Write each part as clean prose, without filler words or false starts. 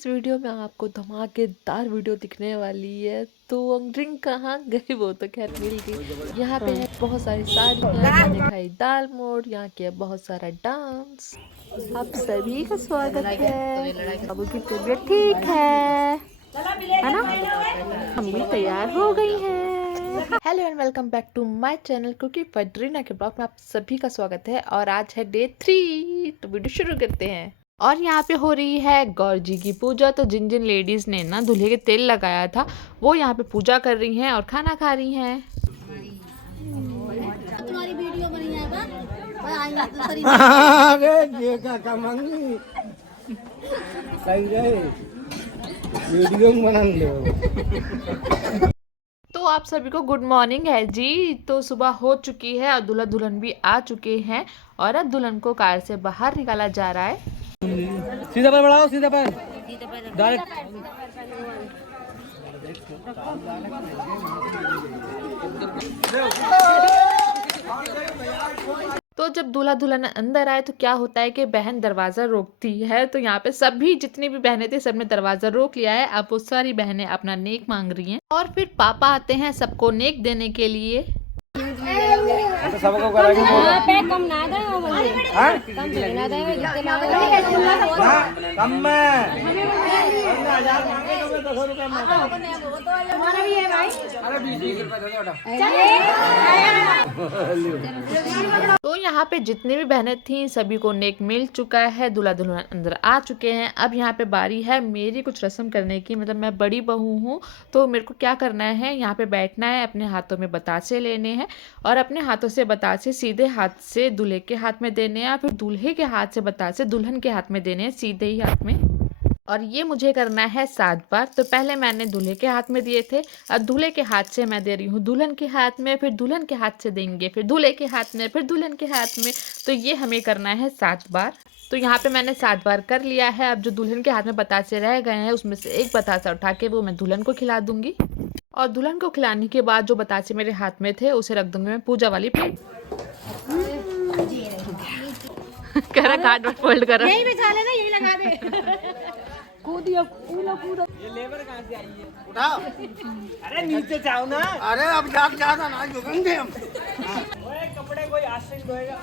इस वीडियो में आपको धमाकेदार वीडियो दिखने वाली है। तो ड्रिंक कहाँ गई वो तो खैर मिल गई। यहाँ पे है बहुत सारी साड़ियाँ, मैंने खाई दाल मोठ, यहाँ किया बहुत सारा डांस। आप सभी का स्वागत है। बाबू की तबीयत ठीक है ना? हम भी तैयार हो गई हैं। Hello and welcome back to my channel कुकी फैड्रीना के ब्लॉग में आप सभी का स्वागत है। और आज है डे 3, तो वीडियो शुरू करते हैं। और यहाँ पे हो रही है गौर जी की पूजा। तो जिन जिन लेडीज ने ना दूल्हे के तेल लगाया था वो यहाँ पे पूजा कर रही हैं और खाना खा रही हैं। तुम्हारी वीडियो बनी है अरे का मंगी सही रहे वीडियो बना लो। तो आप सभी को गुड मॉर्निंग है जी। तो सुबह हो चुकी है और दूल्हा दुल्हन भी आ चुके हैं और अब दुल्हन को कार से बाहर निकाला जा रहा है। सीधा पैर बढ़ाओ, सीधा पैर डायरेक्ट। तो जब दूल्हा दुल्हन अंदर आए तो क्या होता है कि बहन दरवाज़ा रोकती है। तो यहाँ पे सभी जितनी भी बहनें थी सबने दरवाज़ा रोक लिया है। अब वो सारी बहनें अपना नेक मांग रही हैं और फिर पापा आते हैं सबको नेक देने के लिए। सबको कराएंगे पे कम ना दे मुझे हां कम ना दे जितने मांगे कम में 1000 मांगे तो 10 रुपए में तुम्हारा भी है भाई। अरे 20 रुपए दे दो। तो यहाँ पे जितनी भी बहनें थीं सभी को नेक मिल चुका है। दूल्हा दुल्हन अंदर आ चुके हैं। अब यहाँ पे बारी है मेरी कुछ रस्म करने की। मतलब मैं बड़ी बहू हूँ तो मेरे को क्या करना है, यहाँ पे बैठना है, अपने हाथों में बतासे लेने हैं और अपने हाथों से बतासे सीधे हाथ से दूल्हे के हाथ में देने हैं, फिर दूल्हे के हाथ से बतासे दुल्हन के हाथ में देने हैं, सीधे ही हाथ में। और ये मुझे करना है 7 बार। तो पहले मैंने दूल्हे के हाथ में दिए थे, अब दूल्हे के हाथ से मैं दे रही हूँ दुल्हन के हाथ में, फिर दुल्हन के हाथ से देंगे, फिर दूल्हे के हाथ में, फिर दुल्हन के हाथ में। तो ये हमें करना है 7 बार। तो यहाँ पे मैंने 7 बार कर लिया है। अब जो दुल्हन के हाथ में बतासे रह गए हैं उसमें से एक बतासा उठा के वो मैं दुल्हन को खिला दूंगी और दुल्हन को खिलाने के बाद जो बतासे मेरे हाथ में थे उसे रख दूंगी मैं पूजा वाली प्लेट। करा कार्ड फोल्ड करा, यही बिछा लेना, यही लगा दे। कूदियो कूदो। ये लेबर कहां से आई है? उठाओ। अरे नीचे जाओ ना। अरे अब जाग जाना ना झुकेंगे हम। ओए कपड़े कोई आश्रय धोएगा।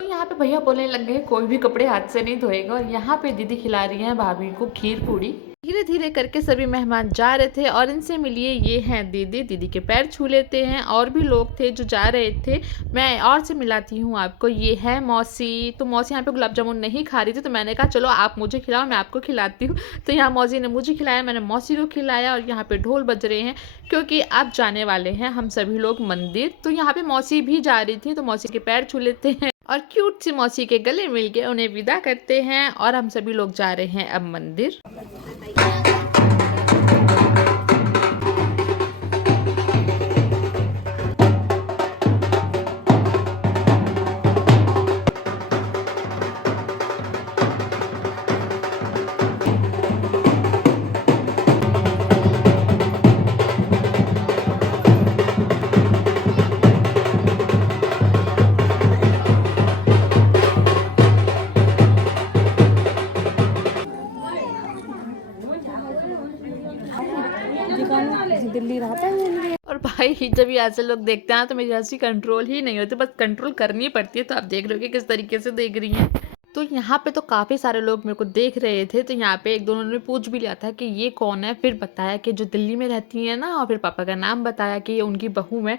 तो यहाँ पे भैया बोलने लग गए कोई भी कपड़े हाथ से नहीं धोएगा। और यहाँ पे दीदी खिला रही हैं भाभी को खीर पूड़ी। धीरे धीरे करके सभी मेहमान जा रहे थे और इनसे मिलिए ये हैं दीदी। दीदी के पैर छू लेते हैं। और भी लोग थे जो जा रहे थे, मैं और से मिलाती हूँ आपको। ये है मौसी। तो मौसी यहाँ पे गुलाब जामुन नहीं खा रही थी तो मैंने कहा चलो आप मुझे खिलाओ, मैं आपको खिलाती हूँ। तो यहाँ मौसी ने मुझे खिलाया, मैंने मौसी को खिलाया। और यहाँ पे ढोल बज रहे हैं क्योंकि अब जाने वाले हैं हम सभी लोग मंदिर। तो यहाँ पे मौसी भी जा रही थी तो मौसी के पैर छू लेते हैं और क्यूट सी मौसी के गले मिल के उन्हें विदा करते हैं। और हम सभी लोग जा रहे हैं अब मंदिर। दिल्ली रहता है। और भाई जब ये ऐसे लोग देखते हैं तो मेरी हंसी कंट्रोल ही नहीं होती, बस कंट्रोल करनी पड़ती है। तो आप देख रहे हो कि किस तरीके से देख रही हैं। तो यहाँ पे तो काफ़ी सारे लोग मेरे को देख रहे थे। तो यहाँ पे एक दोनों ने पूछ भी लिया था कि ये कौन है। फिर बताया कि जो दिल्ली में रहती है ना, और फिर पापा का नाम बताया कि ये उनकी बहू है।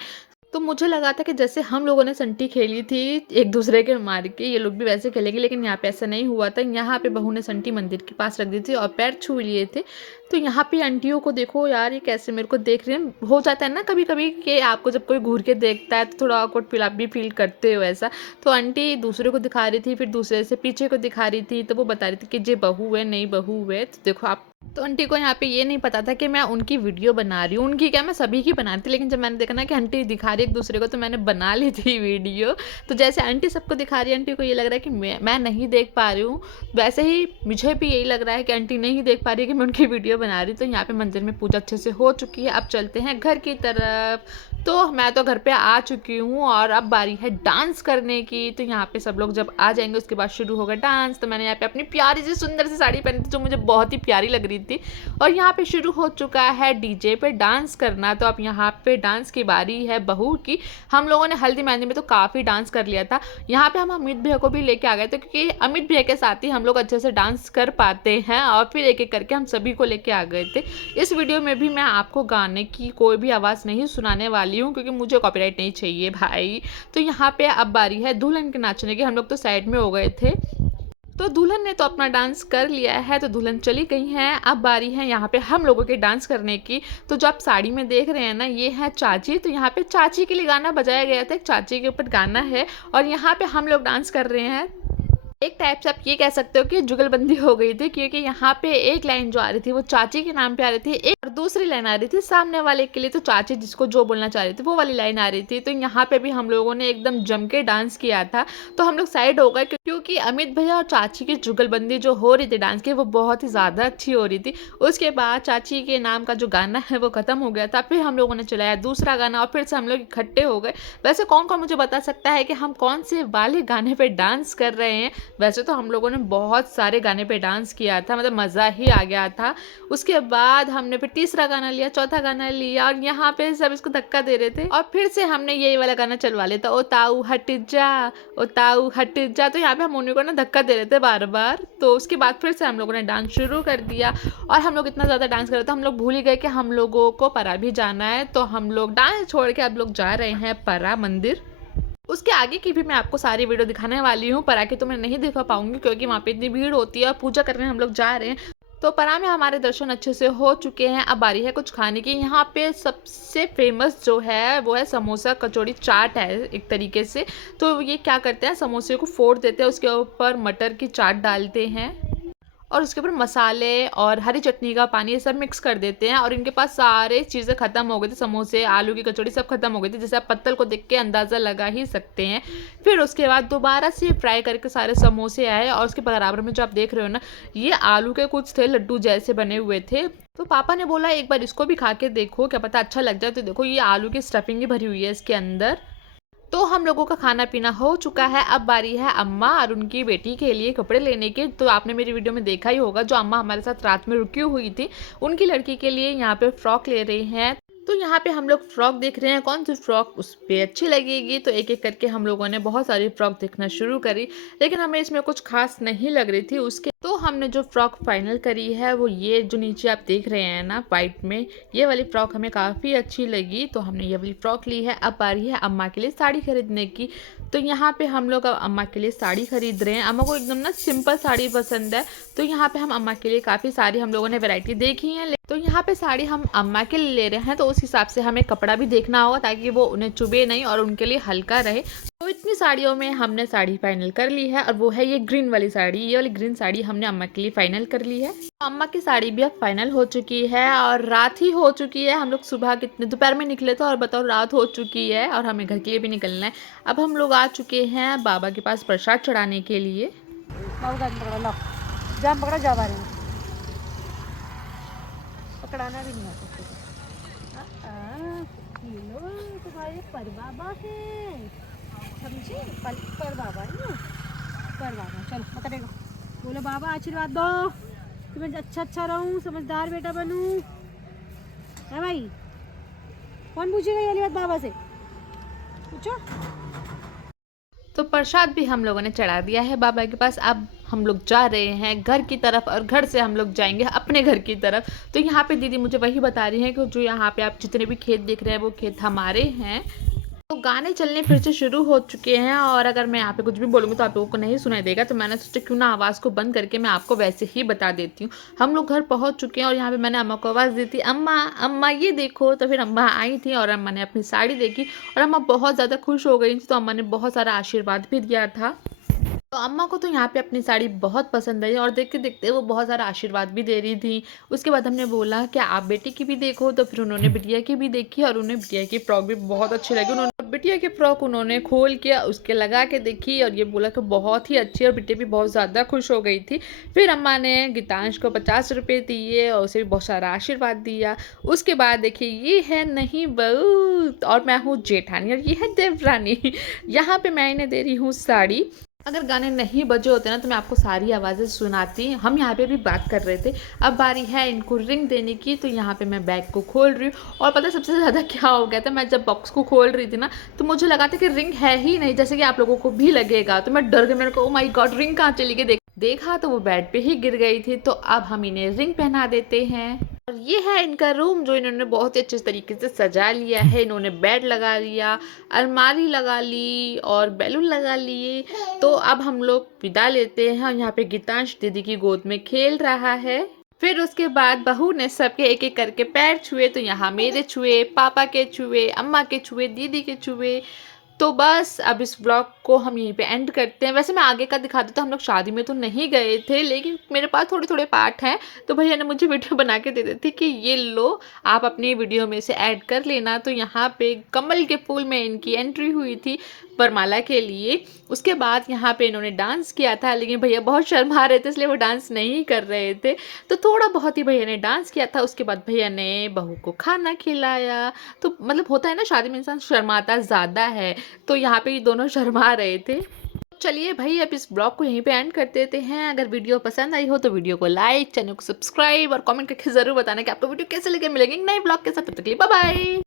तो मुझे लगा था कि जैसे हम लोगों ने संटी खेली थी एक दूसरे के मार के, ये लोग भी वैसे खेलेंगे, लेकिन यहाँ पे ऐसा नहीं हुआ था। यहाँ पे बहू ने संटी मंदिर के पास रख दी थी और पैर छू लिए थे। तो यहाँ पे आंटियों को देखो यार, ये कैसे मेरे को देख रही हैं। हो जाता है ना कभी कभी कि आपको जब कोई घूर के देखता है तो थोड़ा ऑकवर्ड फील आप भी फील करते हो ऐसा। तो आंटी दूसरे को दिखा रही थी, फिर दूसरे से पीछे को दिखा रही थी। तो वो बता रही थी कि ये बहू है, नहीं बहू है। तो देखो आप, तो आंटी को यहाँ पे ये नहीं पता था कि मैं उनकी वीडियो बना रही हूँ। उनकी क्या, मैं सभी की बना रही थी। लेकिन जब मैंने देखा ना कि आंटी दिखा रही है एक दूसरे को तो मैंने बना ली थी वीडियो। तो जैसे आंटी सबको दिखा रही है, आंटी को ये लग रहा है कि मैं नहीं देख पा रही हूँ, वैसे ही मुझे भी यही लग रहा है कि आंटी नहीं देख पा रही है कि मैं उनकी वीडियो बना रही हूँ। तो यहाँ पे मंदिर में पूजा अच्छे से हो चुकी है। अब चलते हैं घर की तरफ। तो मैं तो घर पे आ चुकी हूँ और अब बारी है डांस करने की। तो यहाँ पे सब लोग जब आ जाएंगे उसके बाद शुरू होगा डांस। तो मैंने यहाँ पे अपनी प्यारी सी सुंदर सी साड़ी पहनी थी जो मुझे बहुत ही प्यारी लग रही थी। और यहाँ पे शुरू हो चुका है डीजे पे डांस करना। तो अब यहाँ पे डांस की बारी है बहू की। हम लोगों ने हल्दी मेहंदी में तो काफ़ी डांस कर लिया था। यहाँ पे हम अमित भैया को भी लेके आ गए थे क्योंकि अमित भैया के साथ ही हम लोग अच्छे से डांस कर पाते हैं। और फिर एक एक करके हम सभी को लेके आ गए थे। इस वीडियो में भी मैं आपको गाने की कोई भी आवाज़ नहीं सुनाने वाली हूँ क्योंकि मुझे कॉपीराइट नहीं चाहिए भाई। तो यहाँ पे अब बारी है दुल्हन के नाचने की। हम लोग तो साइड में हो गए थे। तो दुल्हन ने तो अपना डांस कर लिया है तो दुल्हन चली गई है। अब बारी है यहाँ पे हम लोगों के डांस करने की। तो जो आप साड़ी में देख रहे हैं ना, ये है चाची। तो यहाँ पे चाची के लिए गाना बजाया गया था, एक चाची के ऊपर गाना है और यहाँ पे हम लोग डांस कर रहे हैं। एक टाइप से आप ये कह सकते हो कि जुगलबंदी हो गई थी क्योंकि यहाँ पे एक लाइन जो आ रही थी वो चाची के नाम पे आ रही थी, एक और दूसरी लाइन आ रही थी सामने वाले के लिए। तो चाची जिसको जो बोलना चाह रही थी वो वाली लाइन आ रही थी। तो यहाँ पे भी हम लोगों ने एकदम जम के डांस किया था। तो हम लोग साइड हो गए क्योंकि अमित भैया और चाची की जुगलबंदी जो हो रही थी डांस की वो बहुत ही ज़्यादा अच्छी हो रही थी। उसके बाद चाची के नाम का जो गाना है वो ख़त्म हो गया था। फिर हम लोगों ने चलाया दूसरा गाना और फिर से हम लोग इकट्ठे हो गए। वैसे कौन कौन मुझे बता सकता है कि हम कौन से वाले गाने पर डांस कर रहे हैं? वैसे तो हम लोगों ने बहुत सारे गाने पे डांस किया था, मतलब मज़ा ही आ गया था। उसके बाद हमने फिर तीसरा गाना लिया, चौथा गाना लिया और यहाँ पे सब इसको धक्का दे रहे थे और फिर से हमने यही वाला गाना चलवा लिया था, ओ ताऊ हट जा, ओ ताऊ हट जा। तो यहाँ पे हम उन्हीं को ना धक्का दे रहे थे बार बार। तो उसके बाद फिर से हम लोगों ने डांस शुरू कर दिया और हम लोग इतना ज़्यादा डांस कर रहे थे हम लोग भूल ही गए कि हम लोगों को परा भी जाना है। तो हम लोग डांस छोड़ के अब लोग जा रहे हैं परा मंदिर। उसके आगे की भी मैं आपको सारी वीडियो दिखाने वाली हूँ। परा की तो मैं नहीं दिखा पाऊंगी क्योंकि वहाँ पे इतनी भीड़ होती है और पूजा करने हम लोग जा रहे हैं। तो परा में हमारे दर्शन अच्छे से हो चुके हैं। अब बारी है कुछ खाने की। यहाँ पे सबसे फेमस जो है वो है समोसा कचौड़ी चाट है एक तरीके से। तो ये क्या करते हैं, समोसे को फोड़ देते हैं, उसके ऊपर मटर की चाट डालते हैं और उसके ऊपर मसाले और हरी चटनी का पानी ये सब मिक्स कर देते हैं। और इनके पास सारे चीज़ें ख़त्म हो गई थी, समोसे आलू की कचौड़ी सब खत्म हो गई थी, जैसे आप पत्तल को देख के अंदाज़ा लगा ही सकते हैं। फिर उसके बाद दोबारा से फ्राई करके सारे समोसे आए और उसके बराबर में जो आप देख रहे हो ना, ये आलू के कुछ थे लड्डू जैसे बने हुए थे। तो पापा ने बोला एक बार इसको भी खा के देखो, क्या पता अच्छा लग जाए। तो देखो ये आलू की स्टफिंग ही भरी हुई है इसके अंदर। तो हम लोगों का खाना पीना हो चुका है। अब बारी है अम्मा और उनकी बेटी के लिए कपड़े लेने के। तो आपने मेरी वीडियो में देखा ही होगा, जो अम्मा हमारे साथ रात में रुकी हुई थी उनकी लड़की के लिए यहाँ पे फ्रॉक ले रही हैं। तो यहाँ पे हम लोग फ्रॉक देख रहे हैं कौन सी फ्रॉक उस पर अच्छी लगेगी। तो एक एक करके हम लोगों ने बहुत सारी फ्रॉक देखना शुरू करी, लेकिन हमें इसमें कुछ खास नहीं लग रही थी। उसके तो हमने जो फ्रॉक फाइनल करी है वो ये जो नीचे आप देख रहे हैं ना वाइट में, ये वाली फ्रॉक हमें काफ़ी अच्छी लगी तो हमने ये वाली फ्रॉक ली है। अब आ रही है अम्मा के लिए साड़ी खरीदने की। तो यहाँ पे हम लोग अब अम्मा के लिए साड़ी खरीद रहे हैं। अम्मा को एकदम ना सिंपल साड़ी पसंद है। तो यहाँ पे हम अम्मा के लिए काफ़ी सारी हम लोगों ने वैरायटी देखी है। तो यहाँ पे साड़ी हम अम्मा के लिए ले रहे हैं तो उस हिसाब से हमें कपड़ा भी देखना होगा ताकि वो उन्हें चुभे नहीं और उनके लिए हल्का रहे। तो इतनी साड़ियों में हमने साड़ी फाइनल कर ली है और वो है ये ग्रीन वाली साड़ी। ये वाली ग्रीन साड़ी हमने अम्मा के लिए फाइनल कर ली है। अम्मा की साड़ी भी अब फाइनल हो चुकी है और रात ही हो चुकी है। हम लोग सुबह कितने दोपहर में निकले थे और बताओ रात हो चुकी है और हमें घर के लिए भी निकलना है। अब हम लोग आ चुके हैं बाबा के पास प्रसाद चढ़ाने के लिए। पकड़ाना भी नहीं आता तुम्हारे पर बाबा है, समझे? पर बाबा है ना, पर बाबा। चलो पकड़ेगा, बोलो बाबा आशीर्वाद दो कि मैं अच्छा रहूं, समझदार बेटा बनूं। है भाई, कौन पूछेगा ये वाली बात बाबा से? पूछो। तो प्रसाद भी हम लोगों ने चढ़ा दिया है बाबा के पास। अब हम लोग जा रहे हैं घर की तरफ और घर से हम लोग जाएंगे अपने घर की तरफ। तो यहाँ पे दीदी मुझे वही बता रही हैं कि जो यहाँ पे आप जितने भी खेत देख रहे हैं वो खेत हमारे हैं। तो गाने चलने फिर से शुरू हो चुके हैं और अगर मैं यहाँ पे कुछ भी बोलूँगी तो आप लोगों को नहीं सुनाई देगा। तो मैंने सोचा क्यों ना आवाज़ को बंद करके मैं आपको वैसे ही बता देती हूँ। हम लोग घर पहुँच चुके हैं और यहाँ पे मैंने अम्मा को आवाज़ दी थी, अम्मा अम्मा ये देखो। तो फिर अम्मा आई थी और अम्मा ने अपनी साड़ी देखी और अम्मा बहुत ज़्यादा खुश हो गई थी। तो अम्मा ने बहुत सारा आशीर्वाद भी दिया था। तो अम्मा को तो यहाँ पे अपनी साड़ी बहुत पसंद आई और देखते-देखते वो बहुत सारा आशीर्वाद भी दे रही थी। उसके बाद हमने बोला कि आप बेटी की भी देखो, तो फिर उन्होंने बिटिया की भी देखी और उन्हें बिटिया की फ्रॉक भी बहुत अच्छी लगी। उन्होंने बिटिया की फ्रॉक उन्होंने खोल के उसके लगा के देखी और ये बोला कि बहुत ही अच्छी है और बिटिया भी बहुत ज़्यादा खुश हो गई थी। फिर अम्मा ने गीतांश को 50 रुपए दिए और उसे भी बहुत सारा आशीर्वाद दिया। उसके बाद देखिए ये है नहीं बहू और मैं हूँ जेठानी और ये है देवरानी। यहाँ पे मैं इन्हें दे रही हूँ साड़ी। अगर गाने नहीं बजे होते ना तो मैं आपको सारी आवाज़ें सुनाती। हम यहाँ पे भी बात कर रहे थे। अब बारी है इनको रिंग देने की, तो यहाँ पे मैं बैग को खोल रही हूँ और पता है सबसे ज़्यादा क्या हो गया था, मैं जब बॉक्स को खोल रही थी ना तो मुझे लगा था कि रिंग है ही नहीं, जैसे कि आप लोगों को भी लगेगा। तो मैं डर गई, मैंने कहा ओ माय गॉड रिंग कहाँ चली गई। देखा तो वो बेड पे ही गिर गई थी। तो अब हम इन्हें रिंग पहना देते हैं। और ये है इनका रूम जो इन्होंने बहुत ही अच्छे तरीके से सजा लिया है। इन्होंने बेड लगा लिया, अलमारी लगा ली और बैलून लगा लिए। तो अब हम लोग विदा लेते हैं और यहाँ पे गीतांश दीदी की गोद में खेल रहा है। फिर उसके बाद बहू ने सबके एक-एक करके पैर छुए, तो यहाँ मेरे छुए, पापा के छुए, अम्मा के छुए, दीदी के छुए। तो बस अब इस व्लॉग को हम यहीं पे एंड करते हैं। वैसे मैं आगे का दिखा देता, हम लोग शादी में तो नहीं गए थे लेकिन मेरे पास थोड़े-थोड़े पार्ट हैं, तो भैया ने मुझे वीडियो बना के दे दी थी कि ये लो आप अपनी वीडियो में से ऐड कर लेना। तो यहाँ पे कमल के फूल में इनकी एंट्री हुई थी वरमाला के लिए। उसके बाद यहाँ पे इन्होंने डांस किया था लेकिन भैया बहुत शर्मा रहे थे इसलिए वो डांस नहीं कर रहे थे। तो थोड़ा बहुत ही भैया ने डांस किया था। उसके बाद भैया ने बहू को खाना खिलाया। तो मतलब होता है ना शादी में इंसान शर्माता ज़्यादा है, तो यहाँ पे ये दोनों शर्मा रहे थे। चलिए भाई अब इस ब्लॉग को यहीं पे एंड कर देते हैं। अगर वीडियो पसंद आई हो तो वीडियो को लाइक, चैनल को सब्सक्राइब और कमेंट करके ज़रूर बताना कि आपको वीडियो कैसे लगे। मिलेंगे नए ब्लॉग के साथ, तब तक के लिए बाय बाय।